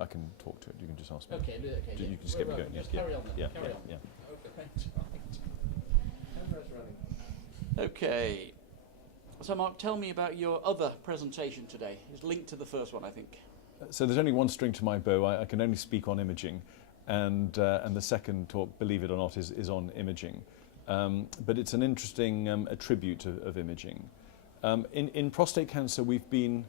I can talk to it. You can just ask me. Okay, okay. You can skip me going. Just carry on then. Yeah, Carry on. yeah. Okay, right. Camera's running. Okay. So Mark, tell me about your other presentation today. It's linked to the first one, I think. So there's only one string to my bow. I can only speak on imaging, and the second talk, believe it or not, is on imaging. But it's an interesting attribute of imaging. In prostate cancer, we've been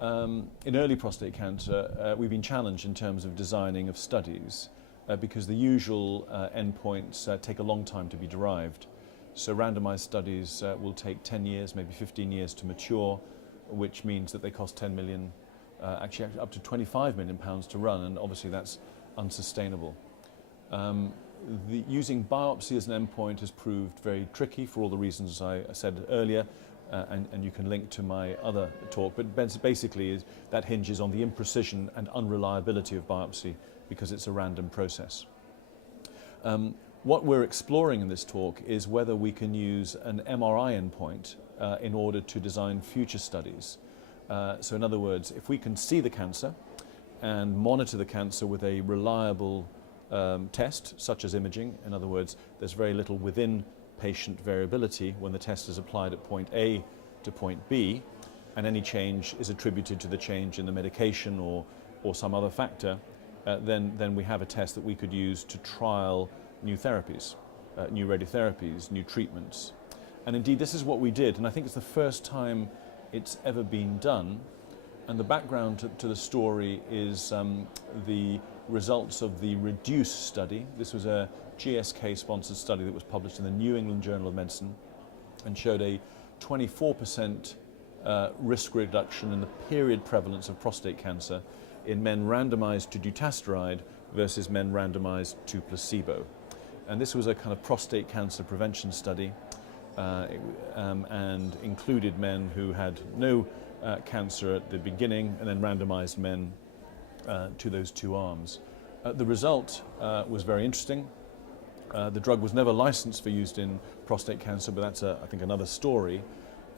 in early prostate cancer, we've been challenged in terms of designing of studies because the usual endpoints take a long time to be derived. So randomized studies will take 10 years, maybe 15 years to mature, which means that they cost 10 million, actually up to 25 million pounds to run, and obviously that's unsustainable. Using biopsy as an endpoint has proved very tricky for all the reasons I said earlier, and you can link to my other talk, but basically that hinges on the imprecision and unreliability of biopsy because it's a random process. What we're exploring in this talk is whether we can use an MRI endpoint in order to design future studies. So in other words, if we can see the cancer and monitor the cancer with a reliable test, such as imaging, in other words, there's very little within patient variability when the test is applied at point A to point B, and any change is attributed to the change in the medication or some other factor, then we have a test that we could use to trial new therapies, new radiotherapies, new treatments. And indeed, this is what we did, and I think it's the first time it's ever been done. And the background to the story is the results of the REDUCE study. This was a GSK-sponsored study that was published in the New England Journal of Medicine and showed a 24% risk reduction in the period prevalence of prostate cancer in men randomized to dutasteride versus men randomized to placebo. And this was a kind of prostate cancer prevention study and included men who had no cancer at the beginning and then randomized men to those two arms. The result was very interesting. The drug was never licensed for use in prostate cancer, but that's, I think, another story.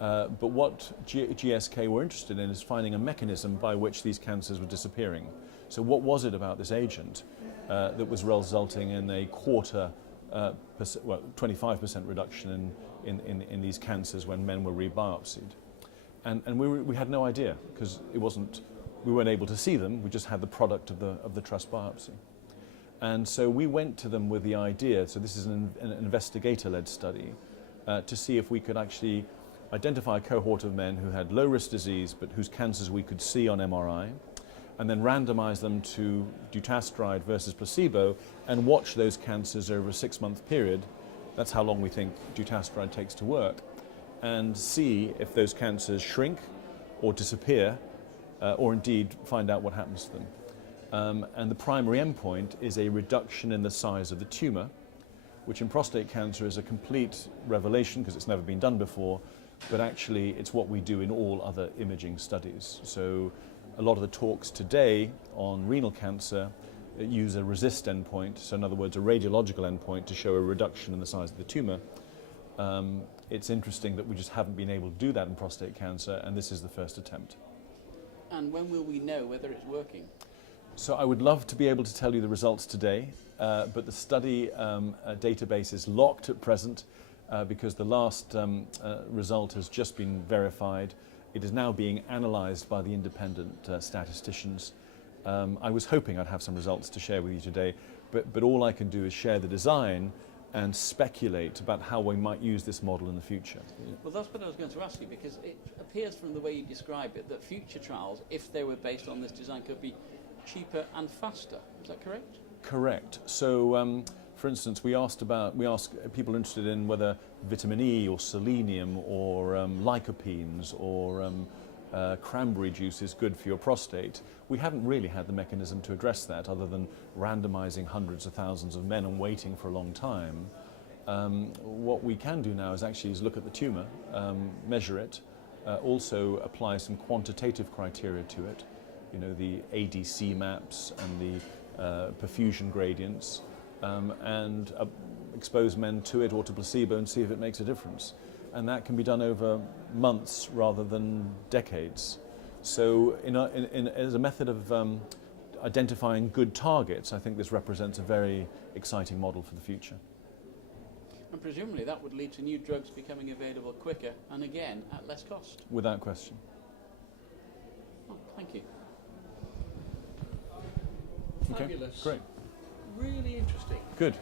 But what GSK were interested in is finding a mechanism by which these cancers were disappearing. So what was it about this agent that was resulting in a 25% reduction in these cancers when men were rebiopsied? And we had no idea because we weren't able to see them. We just had the product of the TRUST biopsy. And so we went to them with the idea, so this is an investigator-led study, to see if we could actually identify a cohort of men who had low-risk disease but whose cancers we could see on MRI, and then randomize them to dutasteride versus placebo and watch those cancers over a 6-month period. That's how long we think dutasteride takes to work, and see if those cancers shrink or disappear, or indeed find out what happens to them. And the primary endpoint is a reduction in the size of the tumor, which in prostate cancer is a complete revelation because it's never been done before, but actually it's what we do in all other imaging studies. So a lot of the talks today on renal cancer use a RECIST endpoint, so in other words a radiological endpoint to show a reduction in the size of the tumor. It's interesting that we just haven't been able to do that in prostate cancer, and this is the first attempt. And when will we know whether it's working? So I would love to be able to tell you the results today, but the study database is locked at present because the last result has just been verified. It is now being analysed by the independent statisticians. I was hoping I'd have some results to share with you today, but all I can do is share the design and speculate about how we might use this model in the future. Well, that's what I was going to ask you, because it appears from the way you describe it that future trials, if they were based on this design, could be cheaper and faster. Is that correct? Correct. So, for instance, we asked people interested in whether vitamin E or selenium or lycopenes or cranberry juice is good for your prostate. We haven't really had the mechanism to address that other than randomizing hundreds of thousands of men and waiting for a long time. What we can do now is actually look at the tumor, measure it, also apply some quantitative criteria to it, you know, the ADC maps and the perfusion gradients, and expose men to it or to placebo and see if it makes a difference. And that can be done over months rather than decades. So as a method of identifying good targets, I think this represents a very exciting model for the future. And presumably that would lead to new drugs becoming available quicker and again at less cost. Without question. Oh, thank you. Okay, Fabulous. great. Really interesting. Good.